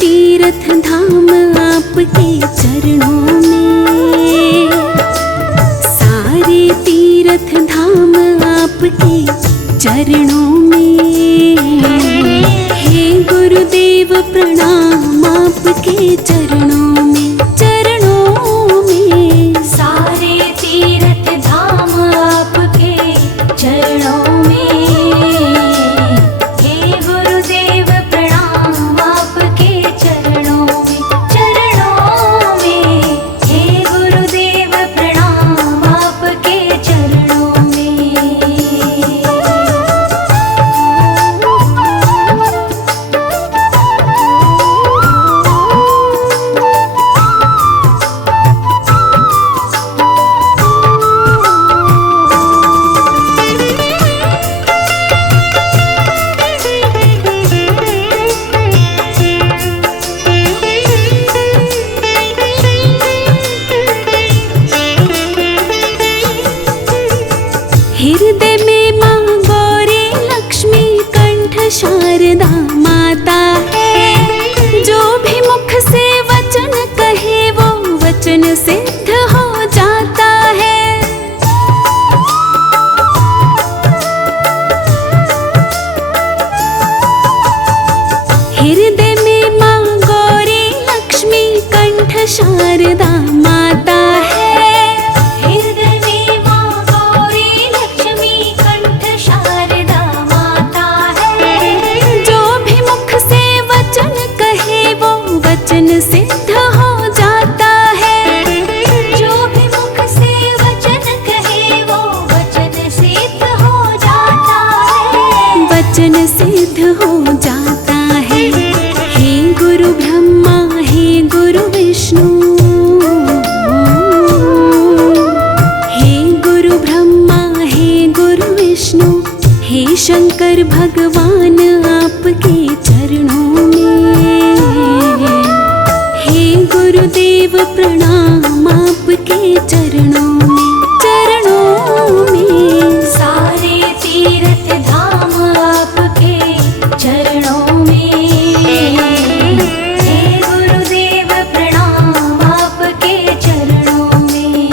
तीर्थ धाम आपके चरणों में, सारे तीर्थ धाम आपके चरणों में। हे गुरुदेव प्रणाम आपके चरणों में, चरणों में। सारे तीर्थ धाम आपके चरणों में, हे गुरुदेव प्रणाम आपके चरणों में, चरणों में। हे गुरुदेव प्रणाम आपके चरणों में। हृदय में माँ गौरी लक्ष्मी कंठ शारदा माता है। जो भी मुख से वचन कहे वो वचन सिद्ध हो जाता है। हृदय में माँ गौरी लक्ष्मी कंठ शारदा माता है। हृदय में माँ गौरी लक्ष्मी कंठ शारदा माता है। जो भी मुख से वचन कहे वो वचन सिद्ध हो जाता है। जो भी मुख से वचन कहे वो वचन सिद्ध हो जाता है, वचन सिद्ध हो जाता है। हे गुरु ब्रह्मा हे गुरु विष्णु, हे गुरु ब्रह्मा हे गुरु विष्णु, हे शंकर भगवान आपके चरणों में। हे गुरुदेव प्रणाम आपके चरणों में, चरणों में। सारे तीर्थ धाम आपके चरणों में, हे गुरुदेव प्रणाम आपके चरणों में।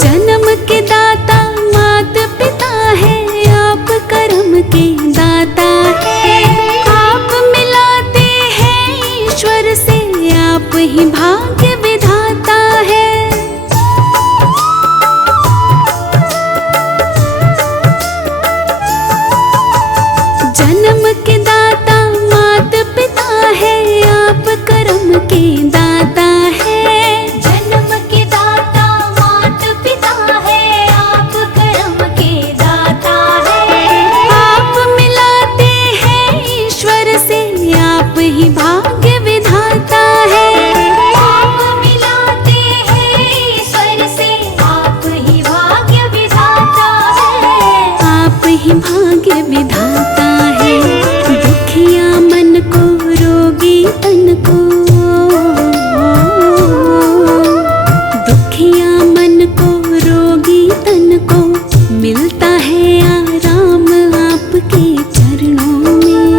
जन्म के दाता मात पिता है, आप कर्म के दाता है। आप मिलाते हैं ईश्वर से, आप ही भाग्य विधाता है। जन्म के दाता मात पिता है, आप कर्म के दाता है। जन्म के दाता मात पिता है, आप कर्म के दाता है। आप मिलाते हैं ईश्वर से, आप ही भाग्य विधाता है। आप मिलाते हैं ईश्वर से, आप ही भाग्य विधाता है, आप ही भाग्य विधाता है। दुखिया मन को रोगी तन को, दुखिया मन को रोगी तन को मिलता है आराम आपके चरणों में।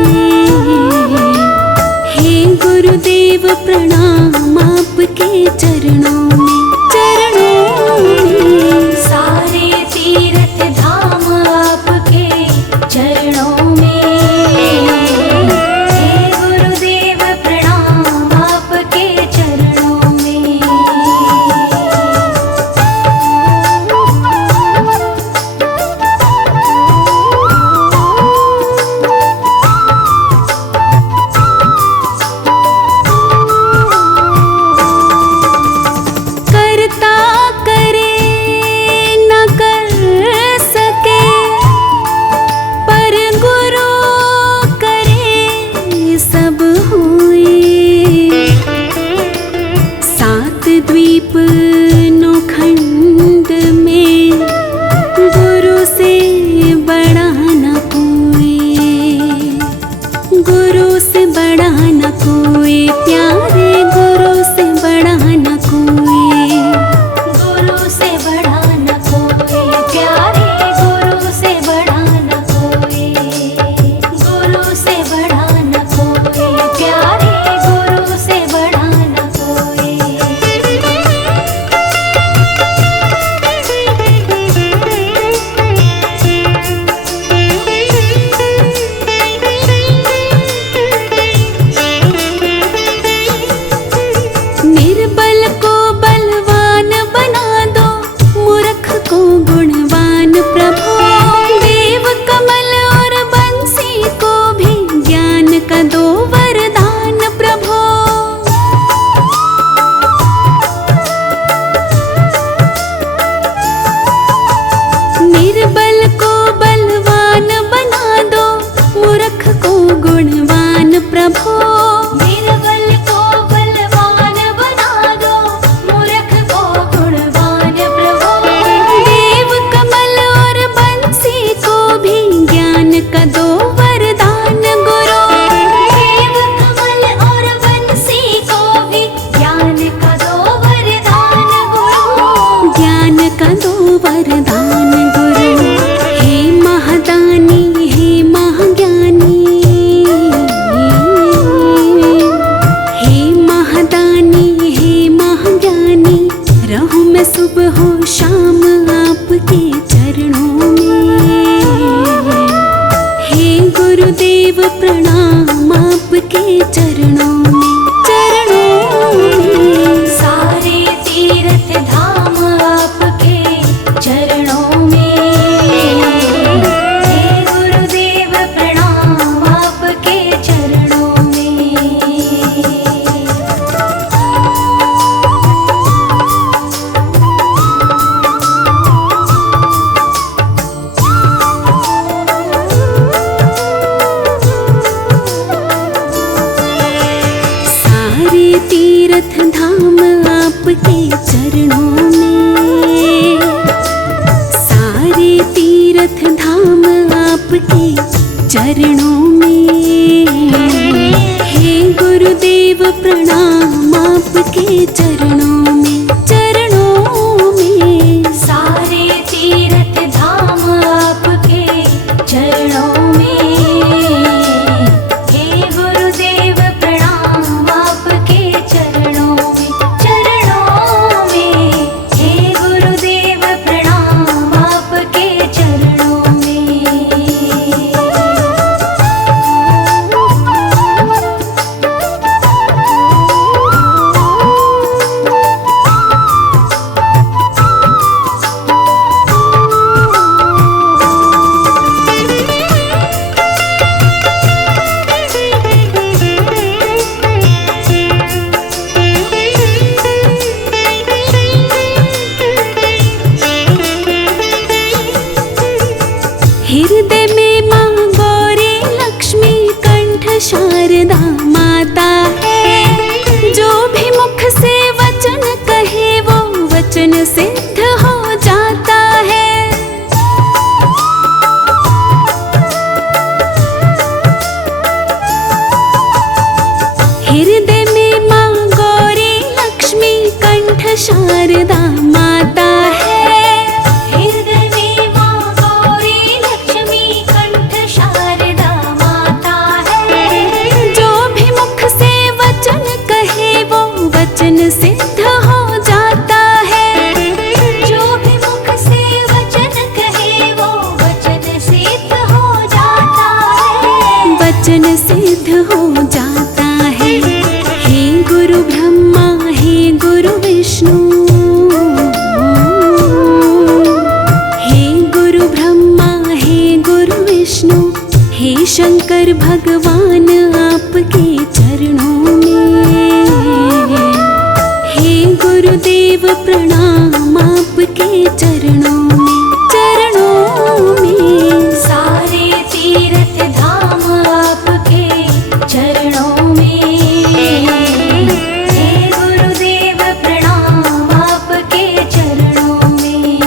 हे गुरुदेव प्रणाम आपके चरणों में, चरणों में। सारे तीर्थ धाम आपके चरणों में, हे गुरुदेव प्रणाम आपके चरणों में। तीर्थ धाम आपके चरणों में, सारे तीर्थ धाम आपके चरणों में। हे गुरुदेव प्रणाम आपके चरणों में, चरणों में। सारे तीर्थ धाम आपके चरणों में। हे गुरुदेव प्रणाम आपके चरणों में, चरणों में। हे गुरुदेव प्रणाम आपके चरणों में। हृदय में माँ गौरी लक्ष्मी कंठ शारदा माता है। जो भी मुख से वचन कहे वो वचन सिद्ध हो जाता है। हृदय में माँ गौरी लक्ष्मी कंठ शारदा माता है। हृदय में माँ गौरी लक्ष्मी कंठ शारदा माता है। जो भी मुख से वचन कहे वो वचन सिद्ध हो जाता है। जो भी मुख से वचन कहे वो वचन सिद्ध हो जाता है। वचन सिद्ध हो जाता है। हे गुरु ब्रह्मा हे गुरु विष्णु, हे गुरु ब्रह्मा हे गुरु विष्णु, हे शंकर भगवान आपके चरणों में। हे गुरुदेव प्रणाम आपके चरणों में, चरणों में। सारे तीर्थ धाम आपके चरणों में। हे गुरुदेव प्रणाम आपके चरणों में।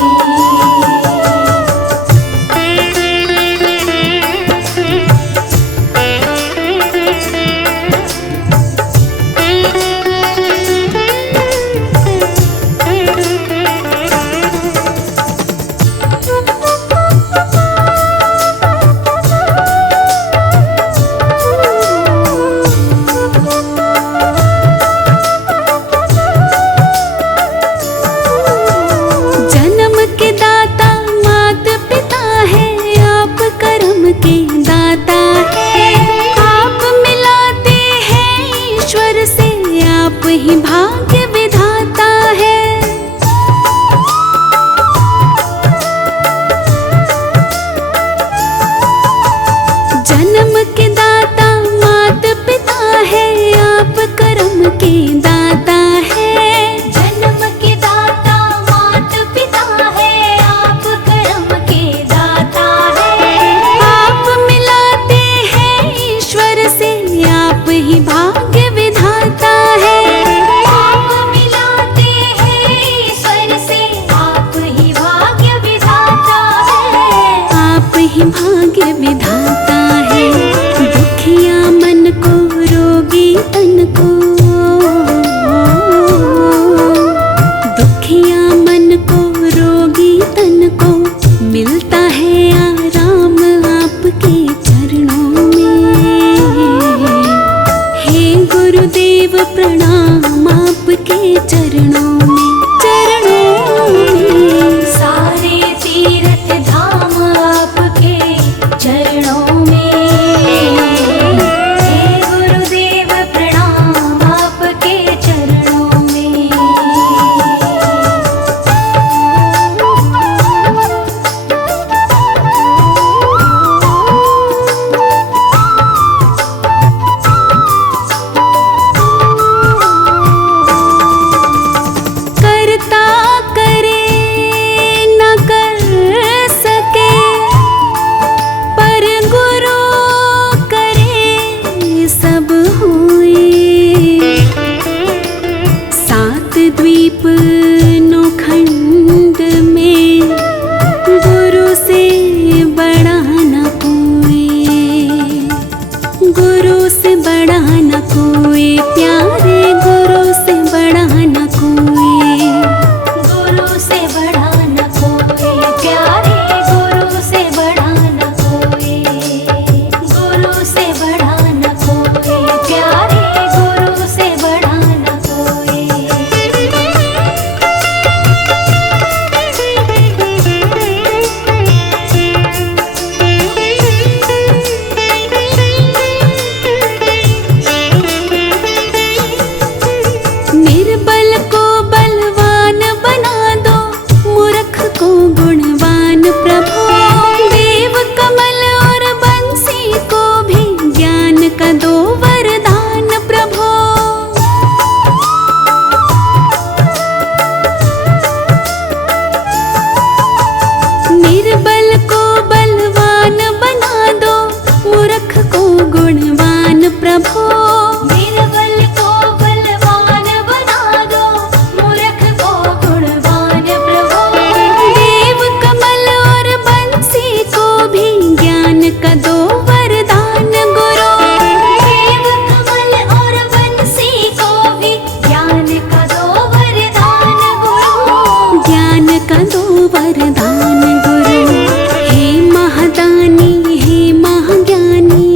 द्वीप नौखंड में गुरु से बड़ा न कोई, गुरु से बड़ा न कोई, प्यारे गुरु से बड़ा न कोई, गुरु से बड़ा न कोई, प्यारे गुरु से बड़ा न कोई, गुरु से बड़ा न कोई, प्यारे गुरु से बड़ा न कोई। निर्बल को बलवान बना दो, मूर्ख को गुणवान प्रभु, देव कमल और बंसी को भी ज्ञान का दो वरदान प्रभु। निर्बल को बलवान बना दो, मूर्ख को गुणवान प्रभु, निर्बल को बलवान बना दो, मूर्ख को गुणवान प्रभु, देव कमल और बंसी को भी ज्ञान का दो वरदान गुरु, देव कमल और बंसी को भी ज्ञान का दो वरदान गुरु, ज्ञान का दो वरदान गुरु। हे महादानी, हे महाज्ञानी,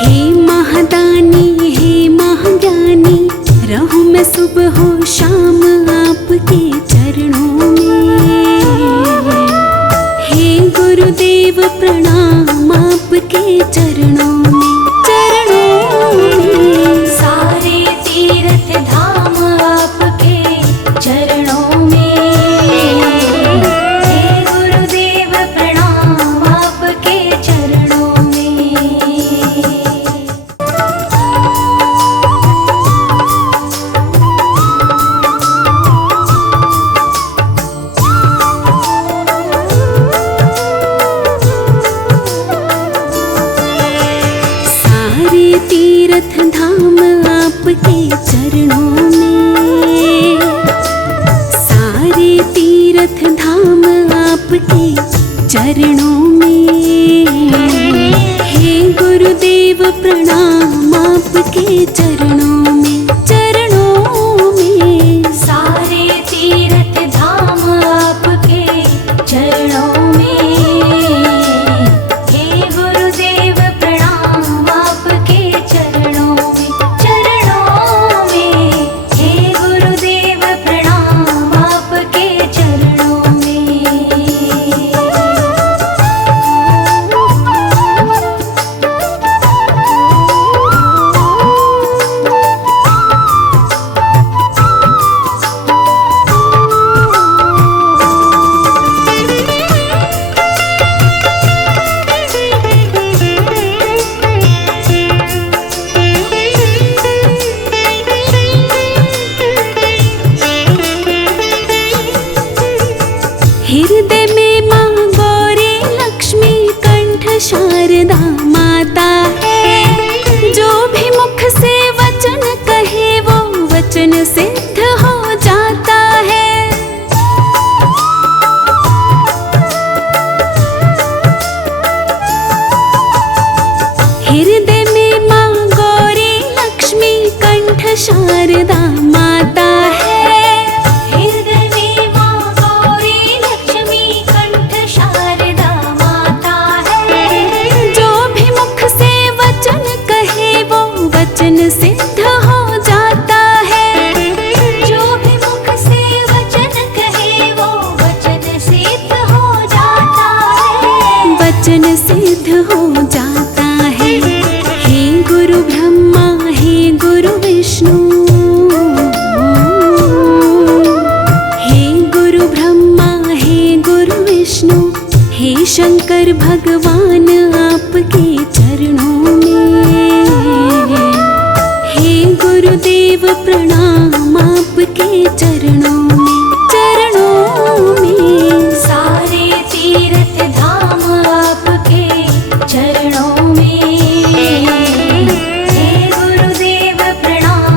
हे महादानी, हे महाज्ञानी, रहूं मैं सुबह हो शाम आपके चरणों में। हे गुरुदेव प्रणाम आपके चरणों में, चरणों में। सारे तीर्थ धाम आपके चरणों में, हे गुरुदेव प्रणाम आपके चरणों में। सारे तीर्थ धाम आपके चरणों में, सारे तीर्थ धाम आपके चरणों में। हे गुरुदेव प्रणाम आपके चरणों में, चरणों में। सारे तीर्थ धाम आपके चरणों में, हे गुरुदेव प्रणाम आपके चरणों में, चरणों में। हे गुरुदेव प्रणाम आपके चरणों में। हृदय में माँ गौरी लक्ष्मी कंठ शारदा माता है, जो भी मुख से वचन कहे वो वचन सिद्ध हो जाता है। हृदय में माँ गौरी लक्ष्मी कंठ शारदा माता है, हृदय में माँ गौरी लक्ष्मी कंठ शारदा माता है, जो भी मुख से वचन कहे वो वचन सिद्ध हो जाता है। जो भी मुख से वचन कहे वो वचन सिद्ध हो जाता है, वचन सिद्ध हो जाता है। हे गुरु ब्रह्मा, हे गुरु विष्णु, हे गुरु ब्रह्मा, हे गुरु विष्णु, हे शंकर भगवान आपके चरणों में। हे गुरुदेव प्रणाम आपके चरणों में, चरणों में। सारे तीर्थ धाम आपके चरणों में, हे गुरुदेव प्रणाम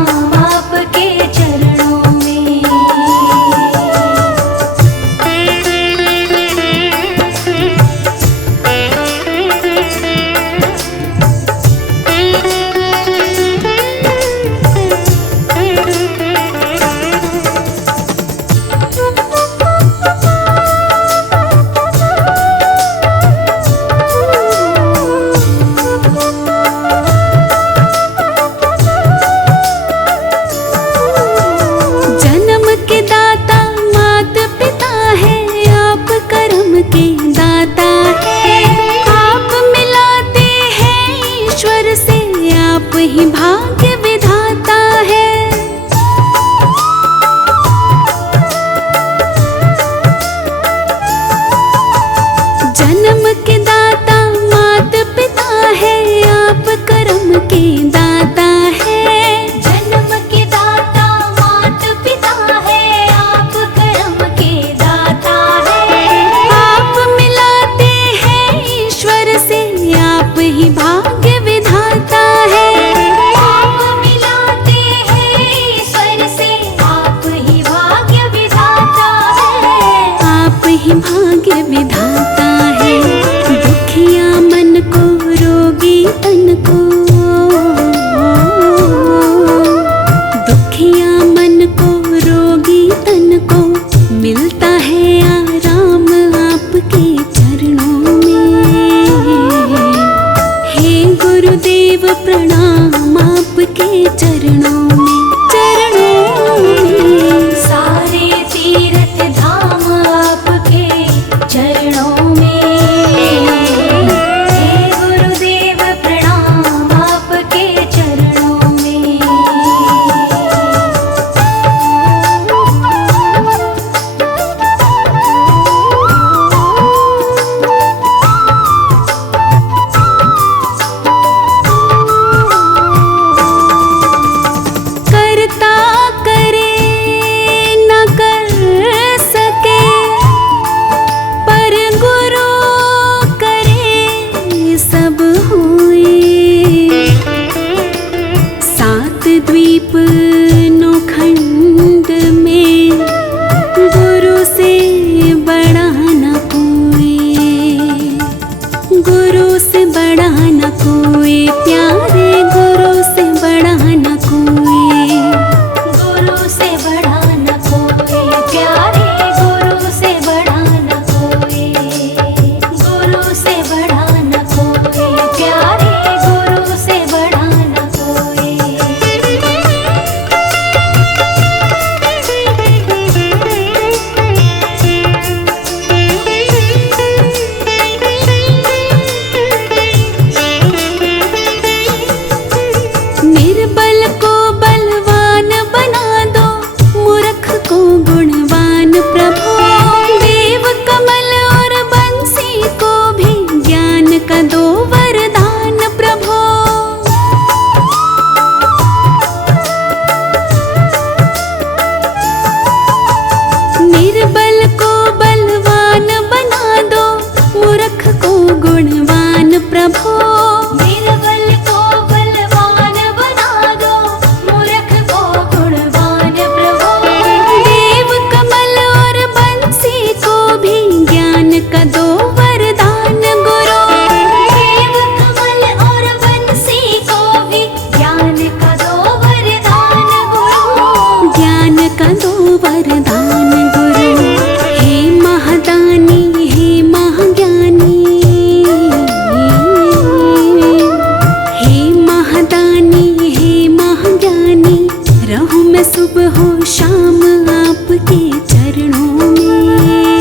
सुबह हो शाम आपके चरणों में।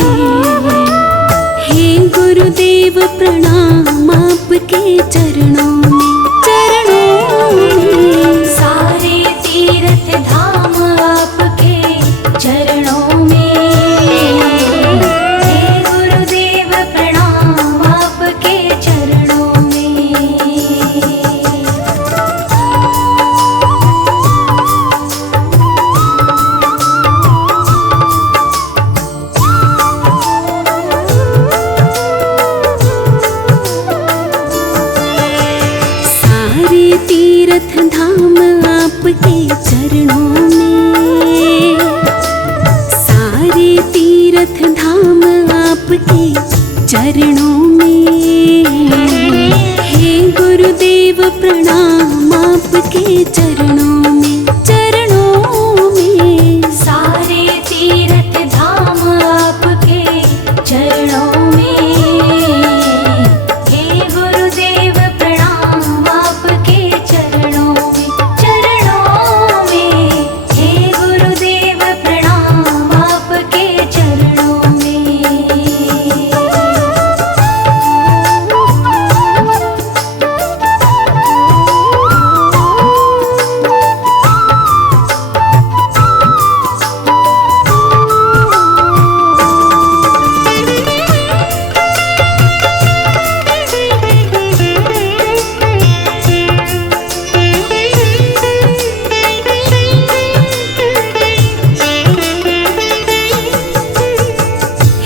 हे गुरुदेव प्रणाम आपके चरणों में, चरणों में। सारे तीर्थ धाम आपके चरणों में। हे गुरुदेव प्रणाम आपके चरणों में। सारे तीर्थ धाम आपके चरणों में। सारे तीर्थ धाम आपके चरणों में। हे गुरुदेव प्रणाम आपके चरणों में, चरणों में। सारे तीर्थ धाम आपके चरणों में। हे गुरुदेव प्रणाम आपके चरणों में, चरणों में। हे गुरुदेव प्रणाम आपके चरणों में।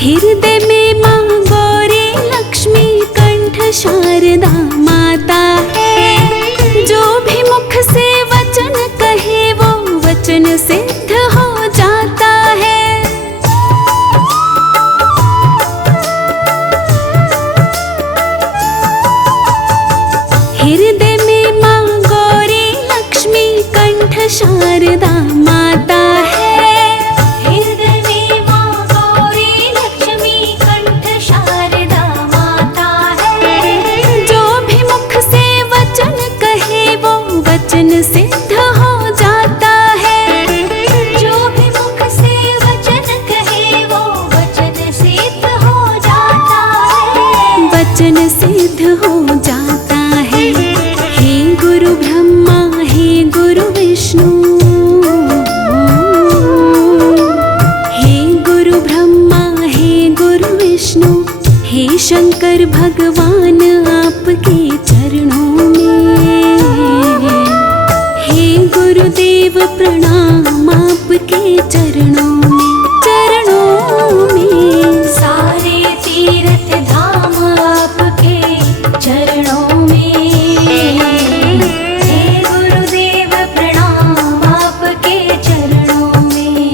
हृदय में माँ गौरी लक्ष्मी कंठ शारदा माता है। जो भी मुख से वचन कहे वो वचन सिद्ध हो जाता है। हृदय में माँ गौरी लक्ष्मी कंठ शारदा माता है। हृदय में माँ गौरी लक्ष्मी कंठ शारदा माता है। जो भी मुख से वचन कहे वो वचन सिद्ध हो जाता है। जो भी मुख से वचन कहे वो वचन सिद्ध हो जाता है। वचन सिद्ध हो जाता है। हे गुरु ब्रह्मा हे गुरु विष्णु। हे गुरु ब्रह्मा हे गुरु विष्णु। हे शंकर भगवान आपके चरणों में। हे गुरुदेव प्रणाम आपके चरणों में, चरणों में। सारे तीर्थ धाम आपके चरणों में। हे गुरुदेव प्रणाम आपके चरणों में।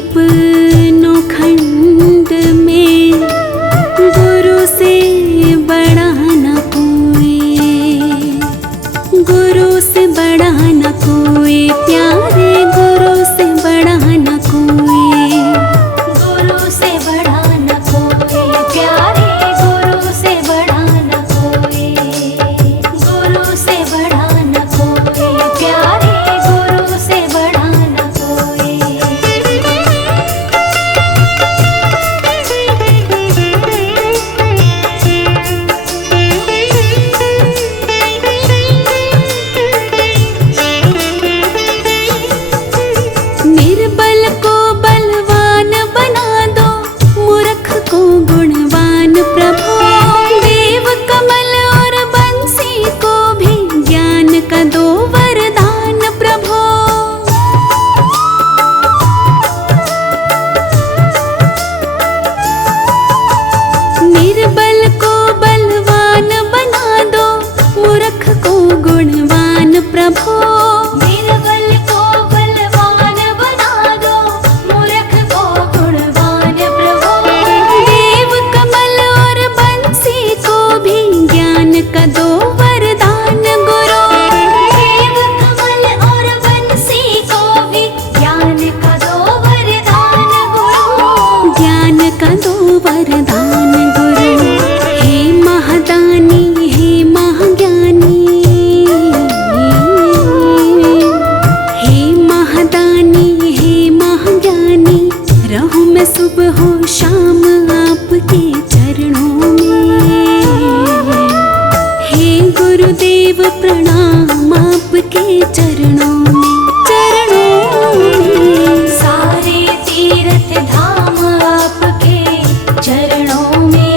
द्वीप नौखंड में गुरु से बड़ा न कोई, गुरु से बड़ा न कोई, प्यारे गुरु से बड़ा न कोई, गुरु से बड़ा न कोई, प्यारे गुरु से बड़ा न कोई, गुरु से बड़ा न कोई, प्यारे गुरु से बड़ा न कोई। निर्बल को बलवान बना दो, मूर्ख को गुणवान प्रभु, देव कमल और बंसी को भी ज्ञान का दो वरदान प्रभु। निर्बल को बलवान बना दो, मूर्ख को गुणवान प्रभु, निर्बल को बलवान बना दो, मूर्ख को गुणवान प्रभु, देव कमल और बंसी को भी ज्ञान का दो वरदान गुरु, देव कमल और बंसी को भी ज्ञान का दो वरदान गुरु, ज्ञान का दो वरदान गुरु। हे महादानी, हे महाज्ञानी, हे महादानी, हे महाज्ञानी, रहूं मैं सुबह हो शाम आपके चरणों में। हे गुरुदेव प्रणाम आपके चरणों में, चरणों में। सारे तीर्थ धाम आपके चरणों में,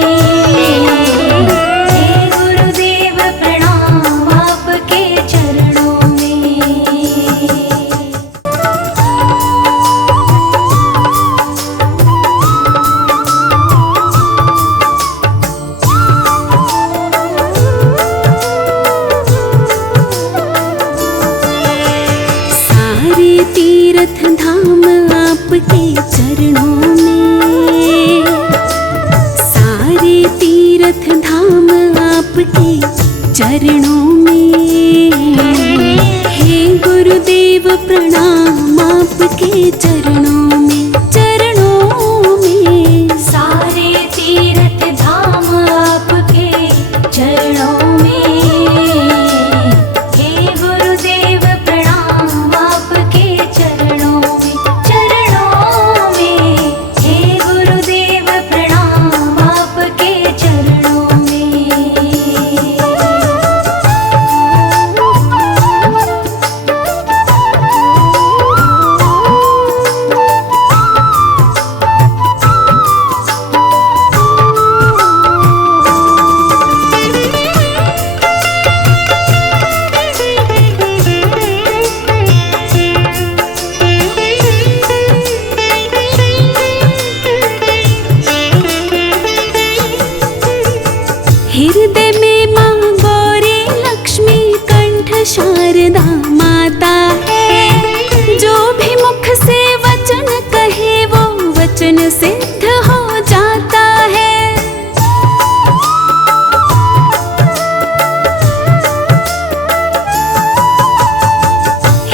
हे गुरुदेव प्रणाम आपके चरणों में। सारे तीर्थ धाम आपके चरणों में, सारे तीर्थ धाम आपके चरणों में। हे गुरुदेव प्रणाम आपके चरणों में, चरणों में। सारे तीर्थ धाम आपके चरणों में, हे गुरुदेव प्रणाम आपके चरणों में, चरणों में। हे गुरुदेव प्रणाम आपके चरणों में। हृदय में माँ गौरी लक्ष्मी कंठ शारदा माता है, जो भी मुख से वचन कहे वो वचन सिद्ध हो जाता है।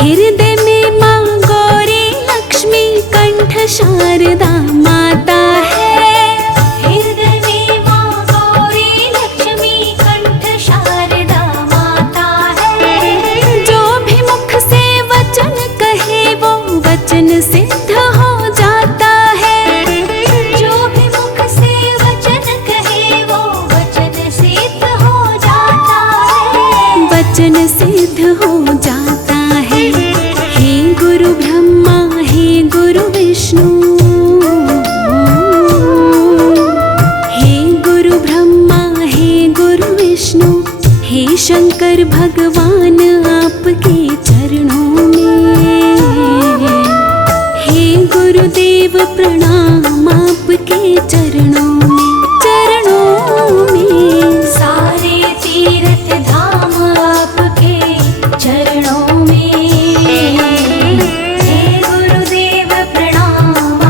हृदय में माँ गौरी लक्ष्मी कंठ शारदा माता है, हृदय में माँ गौरी लक्ष्मी कंठ शारदा माता है, जो भी मुख से वचन कहे वो वचन सिद्ध हो जाता है। जो भी मुख से वचन कहे वो वचन सिद्ध हो जाता है, वचन सिद्ध हो जाता है। हे गुरु ब्रह्मा, हे गुरु विष्णु, हे गुरु ब्रह्मा, हे गुरु विष्णु, हे शंकर भगवान आपके चरणों में। हे गुरुदेव प्रणाम आपके चरणों में, चरणों में। सारे तीर्थ धाम आपके चरणों में, हे गुरुदेव प्रणाम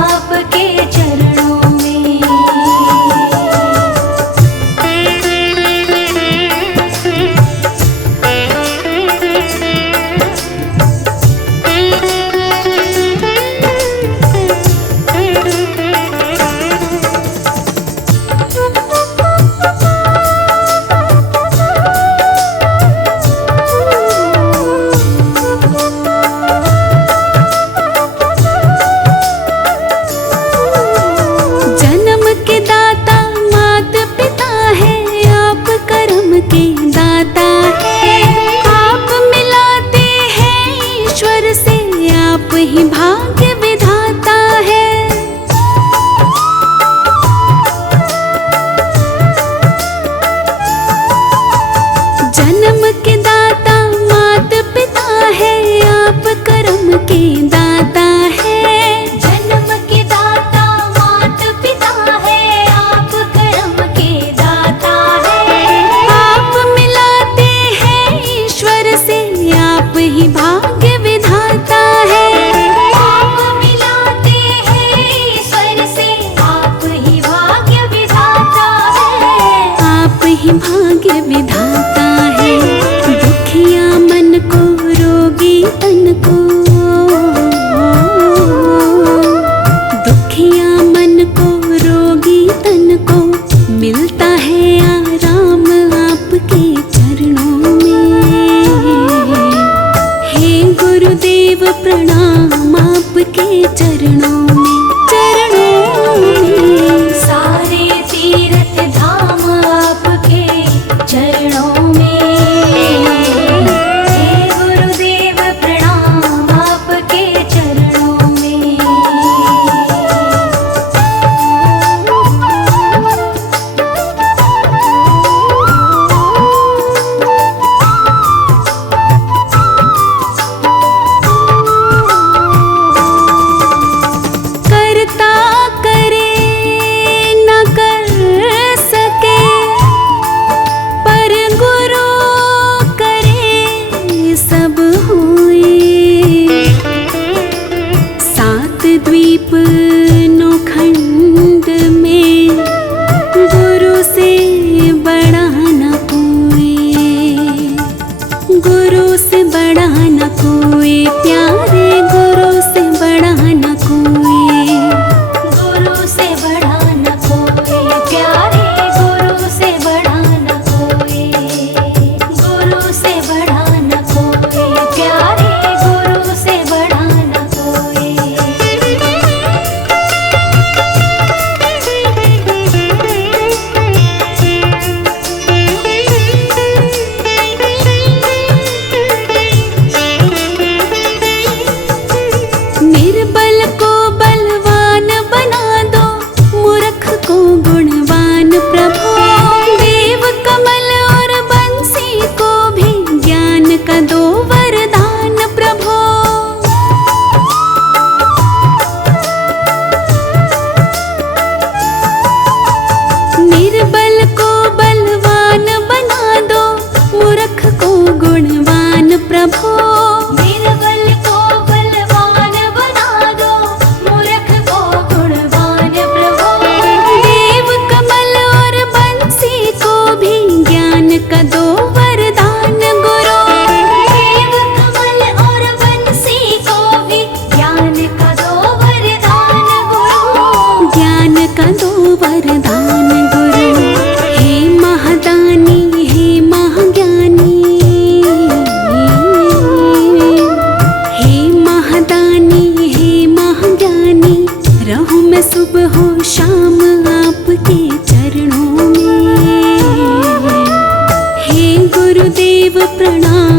प्रणाम।